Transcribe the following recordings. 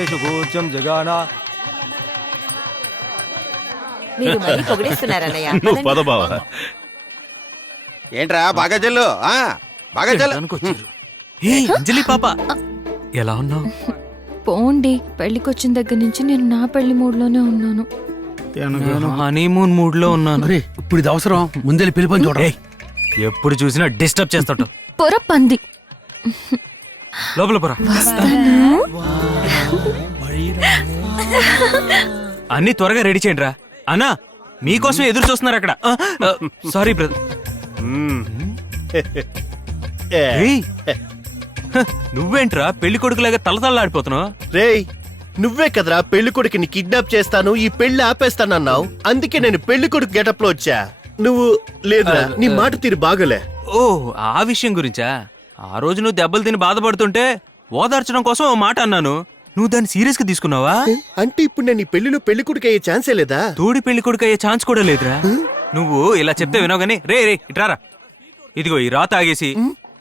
వర్షేషు పూజ్యం జగానా. మీరు మరీ పొగిడేస్తున్నారన్నయ్య. నువ్వు పద బావా. ఏంట్రా బాగా జల్లు బాగా జల్లు. అంజలి పాప ఎలా ఉన్నావు? పోండి, పెళ్లికొచ్చిన దగ్గర నుంచి నేను నా పెళ్లి మూడ్లోనే ఉన్నాను. హనీమూన్ మూడ్ లో ఉన్నాను. ఇప్పుడు ఇది అవసరం, ముందే పిలిపని చూడ. ఎప్పుడు చూసినా డిస్టర్బ్ చేస్తాడు. పొర పంది. లోపల పొర. అన్ని త్వరగా రెడీ చేయండి రా. అన్నా మీకోసం ఎదురు చూస్తున్నారు అక్కడ. Sorry brother. నువ్వేంట్రా పెళ్లి కొడుకులాగా తలతల్లాడిపోతున్నావు? రేయ్, నువ్వే కదరా పెళ్లి కొడుకుని కిడ్నాప్ చేస్తాను, ఈ పెళ్లి ఆపేస్తానన్నావు. అందుకే నేను పెళ్లి కొడుకు గెటప్ లో వచ్చా. నువ్వు లేదురా, నీ మాట తీరు బాగోలే. ఓ ఆ విషయం గురించా? ఆ రోజు నువ్వు దెబ్బలు తిని బాధపడుతుంటే ఓదార్చడం కోసం ఓ మాట అన్నాను. నువ్వు దాన్ని సీరియస్ గా తీసుకున్నావా? అంటే ఇప్పుడు నేను ఈ పెళ్లిలో పెళ్లి కొడుకు అయ్యే ఛాన్సే లేదా? తోడి పెళ్లి కొడుకు అయ్యే ఛాన్స్ కూడా లేదురా. నువ్వు ఇలా చెప్తే వినావు గానీ రే ఇట్రారా. ఇదిగో ఈ రాత ఆగేసి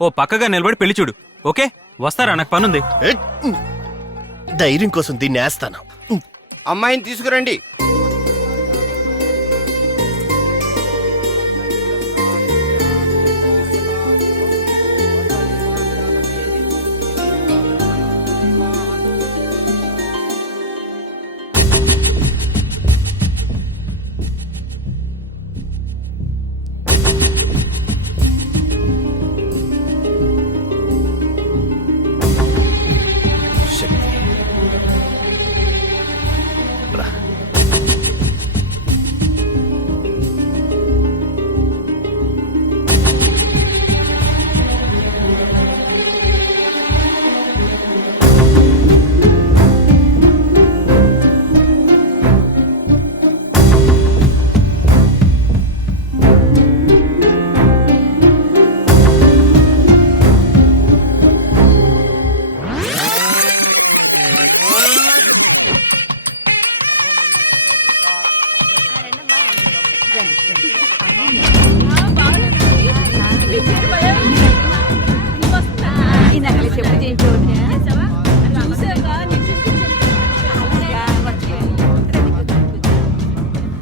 ఓ పక్కగా నిలబడి పెళ్లి చూడు. ఓకే వస్తారా, నాకు పనుంది. ధైర్యం కోసం దీన్ని వేస్తాను. అమ్మాయిని తీసుకురండి.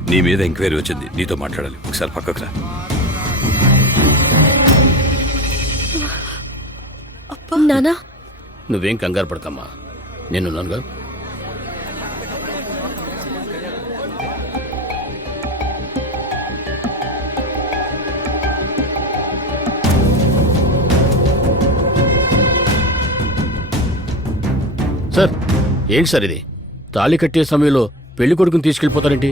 నీ మీద ఎంక్వైరీ వచ్చింది, నీతో మాట్లాడాలి. ఒకసారి పక్కకు రా. నానా, నువ్వేం కంగారు పడకమ్మా, నేనున్నానుగా. సార్ ఏంటి సార్ ఇది? తాళి కట్టే సమయంలో పెళ్లి కొడుకుని తీసుకెళ్లిపోతారేంటి?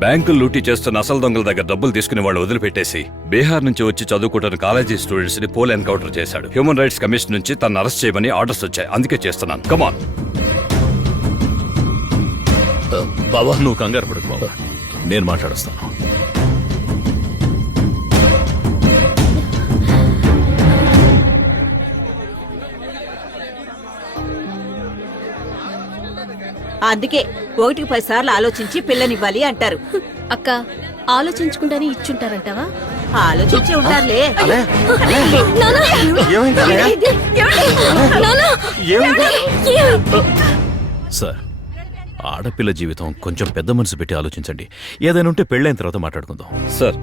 బ్యాంకులు లూటీ చేస్తున్న అసలు దొంగల దగ్గర డబ్బులు తీసుకునే వాళ్ళు వదిలిపెట్టేసి బీహార్ నుంచి వచ్చి చదువుకుంటున్న కాలేజీ స్టూడెంట్స్ ని పోల్ ఎన్కౌంటర్ చేశాడు. హ్యూమన్ రైట్స్ కమిషన్ నుంచి తను అరెస్ట్ చేయమని ఆర్డర్స్ వచ్చాయి, అందుకే చేస్తున్నాను. కమాన్. బావా నువ్వు కంగారు పడకు బాబా, నేను మాట్లాడుస్తాను. అందుకే 1కి 10 సార్లు ఆలోచించి పిల్లనివ్వాలి అంటారు. అక్క ఆలోచించుకుంటానే ఇచ్చుంటారంటావా? ఆలోచించి ఉంటారులే. సార్, ఆడపిల్ల జీవితం కొంచెం పెద్ద మనసు పెట్టి ఆలోచించండి. ఏదైనా ఉంటే పెళ్ళైన తర్వాత మాట్లాడుకుందాం. సార్,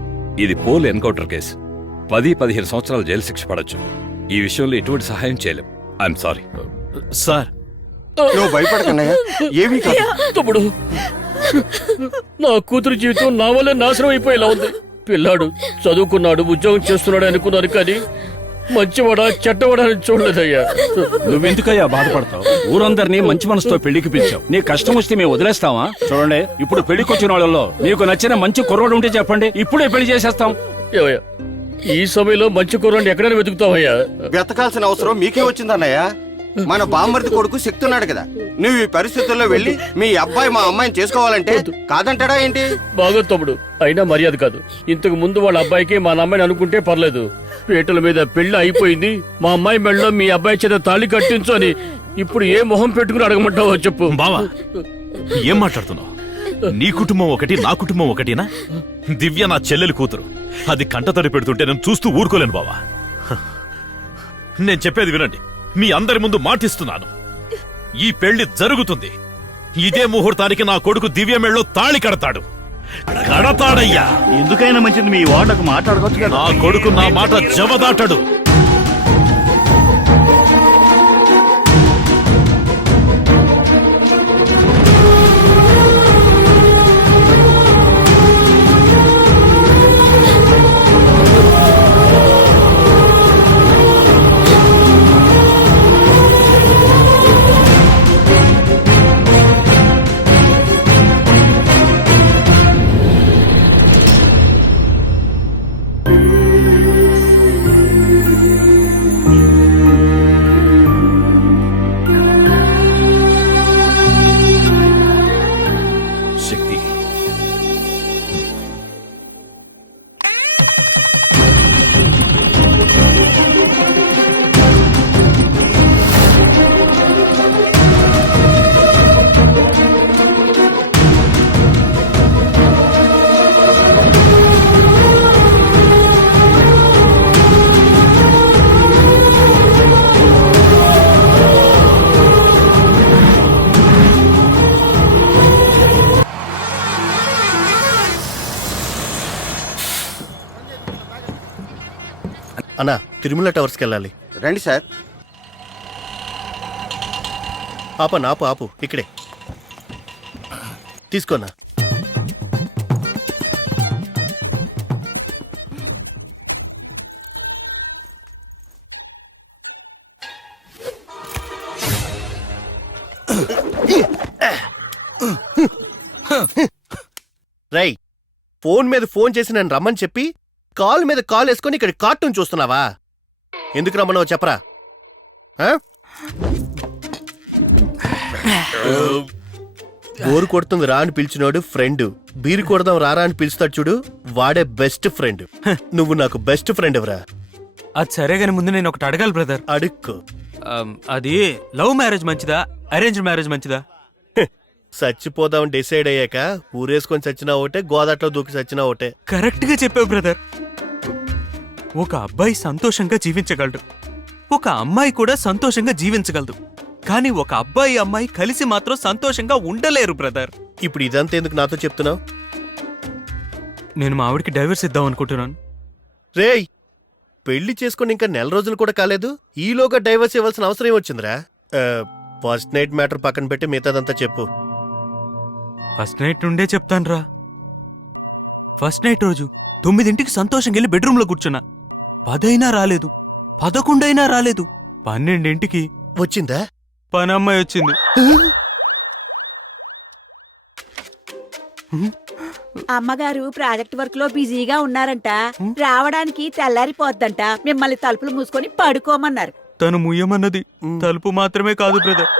ఇది పోల్ ఎన్కౌంటర్ కేసు. 10-15 సంవత్సరాలు జైలు శిక్ష పడొచ్చు. ఈ విషయంలో ఎటువంటి సహాయం చేయలేం. I'm sorry. సార్, నువ్వు భయపడకన్నయ్య, ఏమీ కాదు. తమ్ముడు, నా కూతురు జీవితం నా వల్ల నాశనం అయిపోయేలా ఉంది. పిల్లాడు చదువుకున్నాడు, ఉద్యోగం చేస్తున్నాడు అనుకున్నాను, కానీ మంచివాడా చెడ్డవాడా అని చూడలేదయ్యా. నువ్వెందుకయ్యా బాధపడతావు? ఊరందరినీ మంచి మనసుతో పెళ్లికి పిలిచావు. నీ కష్టం వస్తే మేము వదిలేస్తావా? చూడండి, ఇప్పుడు పెళ్లికొచ్చిన వాళ్ళలో నీకు నచ్చిన మంచి కుర్రోడు ఉంటే చెప్పండి, ఇప్పుడే పెళ్లి చేసేస్తాం. ఏవయ్యా, ఈ సమయంలో మంచి కుర్రోడిని ఎక్కడైనా వెతుకుతావయ్యా? వెతకాల్సిన అవసరం మీకే వచ్చిందన్నయ్య. మన బామ్మర్ది కొడుకు శక్తి ఉన్నాడు కదా. నువ్వు ఈ పరిస్థితుల్లో వెళ్ళి మీ అబ్బాయి మా అమ్మాయిని చేసుకోవాలంటే కాదంటాడా ఏంటి? బాగా తమ్ముడు, అయినా మర్యాద కాదు. ఇంతకు ముందు వాళ్ళ అబ్బాయికి మా అమ్మాయిని అనుకుంటే పర్లేదు. పీటల మీద పెళ్లి అయిపోయింది, మా అమ్మాయి మెళ్ళలో మీ అబ్బాయి చేత తాళి కట్టించు అని ఇప్పుడు ఏ మొహం పెట్టుకుని అడగమంటావో చెప్పు. బావా, ఏం మాట్లాడుతున్నావు? నీ కుటుంబం ఒకటి, నా కుటుంబం ఒకటినా? దివ్య నా చెల్లెలి కూతురు. అది కంటతడి పెడుతుంటే నేను చూస్తూ ఊరుకోలేను బావా. నేను చెప్పేది వినండి, మీ అందరి ముందు మాటిస్తున్నాను, ఈ పెళ్లి జరుగుతుంది. ఇదే ముహూర్తానికి నా కొడుకు దివ్యమెళ్ళో తాళి కడతాడు. కడతాడయ్యా. ఎందుకైనా మంచిది మీ వాడకు మాట్లాడుకోవచ్చు కదా. నా కొడుకు నా మాట జవదాటడు. శక్తి, అన్నా తిరుమల టవర్స్కి వెళ్ళాలి. రండి సార్. ఆపు ఇక్కడే తీసుకోనా. రై, ఫోన్ మీద ఫోన్ చేసి నన్ను రమ్మని చెప్పి కాల్ మీద కాల్ వేసుకొని ఇక్కడ కార్టూన్ చూస్తున్నావా? ఎందుకు రమ్మన్నావు చెప్పరా? ఆ? బోరు కొడుతుంది రా అని పిలిచినోడు ఫ్రెండ్, బీరు కొడదాం రారా అని పిలుస్తాడు చూడు, వాడే బెస్ట్ ఫ్రెండ్. నువ్వు నాకు బెస్ట్ ఫ్రెండ్ ఎవరా? అది సరే గాని ముందు నేను ఒకటి అడగాలి బ్రదర్. అడుక్కో. అది లవ్ మ్యారేజ్ మంచిదా, అరేంజ్ మ్యారేజ్ మంచిదా? చచ్చిపోదాం డిసైడ్ అయ్యాక ఊరేసుకొని చచ్చినా ఒకటే, గోదాట్లో దూకి చచ్చినా ఒకటే. కరెక్ట్ గా చెప్పావు బ్రదర్. ఒక అబ్బాయి సంతోషంగా జీవించగలడు, ఒక అమ్మాయి కూడా సంతోషంగా జీవించగలదు. కానీ ఒక అబ్బాయి అమ్మాయి కలిసి మాత్రం సంతోషంగా ఉండలేరు బ్రదర్. ఇప్పుడు ఇదంతా ఎందుకు నాతో చెప్తున్నావు? నేను మా ఆవిడికి డైవర్స్ ఇద్దాం అనుకుంటున్నాను. రేయ్, పెళ్లి చేసుకుని ఇంకా నెల రోజులు కూడా కాలేదు, ఈలోగా డైవర్స్ ఇవ్వాల్సిన అవసరం ఏమొచ్చిందిరా? ఫస్ట్ నైట్ మ్యాటర్ పక్కన పెట్టి మిగతాదంతా చెప్పు. ఫస్ట్ నైట్ నుండే చెప్తానురా. ఫస్ట్ నైట్ రోజు 9ంటికి సంతోషంగా వెళ్ళి బెడ్రూమ్లో కూర్చున్నా. 10 అయినా రాలేదు, 11 అయినా రాలేదు. 12ంటికి వచ్చిందా? పనమ్మాయి వచ్చింది. అమ్మగారు ప్రాజెక్ట్ వర్క్ లో బిజీగా ఉన్నారంట, రావడానికి తెల్లారిపోద్దంట. మిమ్మల్ని తలుపులు మూసుకొని పడుకోమన్నారు. తను ముయ్యమన్నది తలుపు మాత్రమే కాదు బ్రదర్,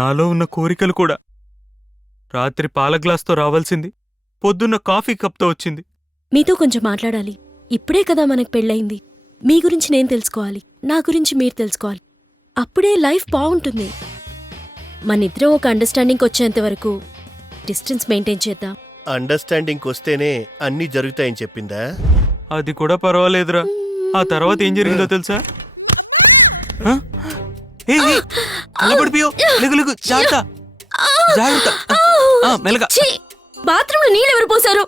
నాలో ఉన్న కోరికలు కూడా. రాత్రి పాల గ్లాస్తో రావాల్సింది పొద్దున్న కాఫీ కప్తో వచ్చింది. మీతో కొంచెం మాట్లాడాలి. ఇప్పుడే కదా మనకు పెళ్ళయింది. మీ గురించి నేను తెలుసుకోవాలి, నా గురించి మీరు తెలుసుకోవాలి. అప్పుడే లైఫ్ బాగుంటుంది. మనిద్దరం ఒక అండర్స్టాండింగ్ వచ్చేంత వరకు డిస్టెన్స్ మెయింటైన్ చేద్దాం. అండర్స్టాండింగ్ వస్తేనే అన్నీ జరుగుతాయని చెప్పిందా? అది కూడా పర్వాలేదురా. ఆ తర్వాత ఏం జరిగిందో తెలుసా? జాగ్రత్త జాగ్రత్త, మెల్లగా. బాత్రూంలో నీళ్ళెవరు పోసారు?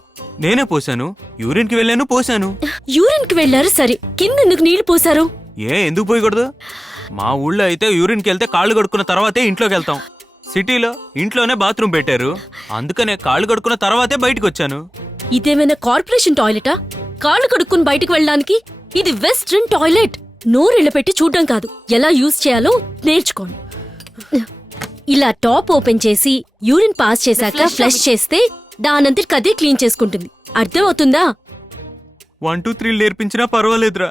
నేనే పోసాను. యూరిన్ కి వెళ్ళాను, పోసాను. యూరిన్ కి వెళ్లారు సరే, కిందెందుకు నీళ్లు పోసారు? ఎందుకు పోయకూడదు? మా ఊళ్ళో అయితే యూరిన్కి వెళ్తే కాళ్ళు కడుక్కున్న తర్వాతే ఇంట్లోకి వెళ్తాం. సిటీలో ఇంట్లోనే బాత్రూమ్ పెట్టారు, అందుకనే కాళ్ళు కడుక్కున్న తర్వాతే బయటకు వచ్చాను. ఇదేమైనా కార్పొరేషన్ టాయిలెటా? కాళ్ళు కడుక్కుని బయటకు వెళ్ళడానికి? ఇది వెస్ట్రన్ టాయిలెట్. నోరెళ్ళ పెట్టి చూడడం కాదు, ఎలా యూజ్ చేయాలో నేర్చుకోండి. ఇలా టాప్ ఓపెన్ చేసి యూరిన్ పాస్ చేశాక ఫ్లష్ చేస్తే దానంతటికి అదే క్లీన్ చేసుకుంటుంది. అర్థమవుతుందా? 1 2 3 నేర్పించినా పర్వాలేదురా,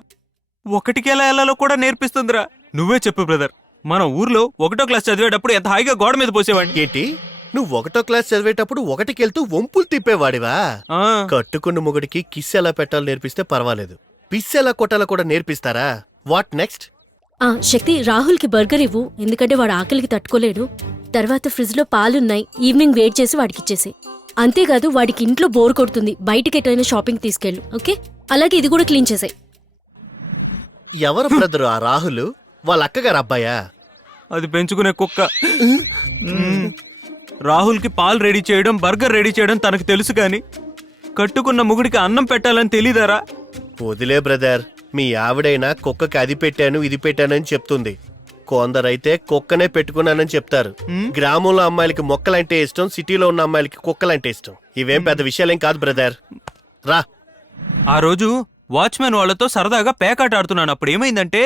1కి ఎలా వెళ్ళాలో కూడా నేర్పిస్తుందిరా. నువ్వే చెప్పు బ్రదర్, మన ఊర్లో 1వ క్లాస్ చదివేటప్పుడు ఎంత హాయిగా గోడ మీద పోసేవాడిని. ఏంటి, నువ్వు 1వ క్లాస్ చదివేటప్పుడు 1కి వెళ్తూ వంపులు తిప్పేవాడివా? కట్టుకున్న మొగుడికి కిస్ ఎలా పెట్టాలో నేర్పిస్తే పర్వాలేదు, పిస్ ఎలా కొట్టాలో కూడా నేర్పిస్తారా? What next? శక్తి, రాహుల్కి బర్గర్ ఇవ్వు, ఎందుకంటే వాడు ఆకలికి తట్టుకోలేడు. తర్వాత ఫ్రిడ్జ్ లో పాలున్నాయి, ఈవినింగ్ వెయిట్ చేసి వాడికిచ్చేసి. అంతేకాదు, వాడికి ఇంట్లో బోర్ కొడుతుంది, బయటికి ఎటైనా షాపింగ్ తీసుకెళ్ళు. ఓకే? అలాగే ఇది కూడా క్లీన్ చేసాయి. ఎవరు బ్రదరు ఆ రాహుల్? వాళ్ళ అక్కగారు అబ్బాయా? అది పెంచుకునే కుక్క. మ్మ్. రాహుల్కి పాలు రెడీ చేయడం, బర్గర్ రెడీ చేయడం తనకు తెలుసు కానీ కట్టుకున్న మొగుడికి అన్నం పెట్టాలని తెలీదారా? వదిలే బ్రదర్, మీ ఆవిడైనా కుక్కకి అది పెట్టాను ఇది పెట్టానని చెప్తుంది. కొందరైతే కుక్కనే పెట్టుకున్నానని చెప్తారు. గ్రామంలో అమ్మాయిలకి మొక్కలంటే ఇష్టం, సిటీలో ఉన్న అమ్మాయిలకి కుక్కలంటే ఇష్టం. ఇవేం పెద్ద విషయాలేం కాదు బ్రదర్. రా. ఆ రోజు వాచ్మెన్ వాళ్ళతో సరదాగా పేకాట ఆడుతున్నాను. అప్పుడు ఏమైందంటే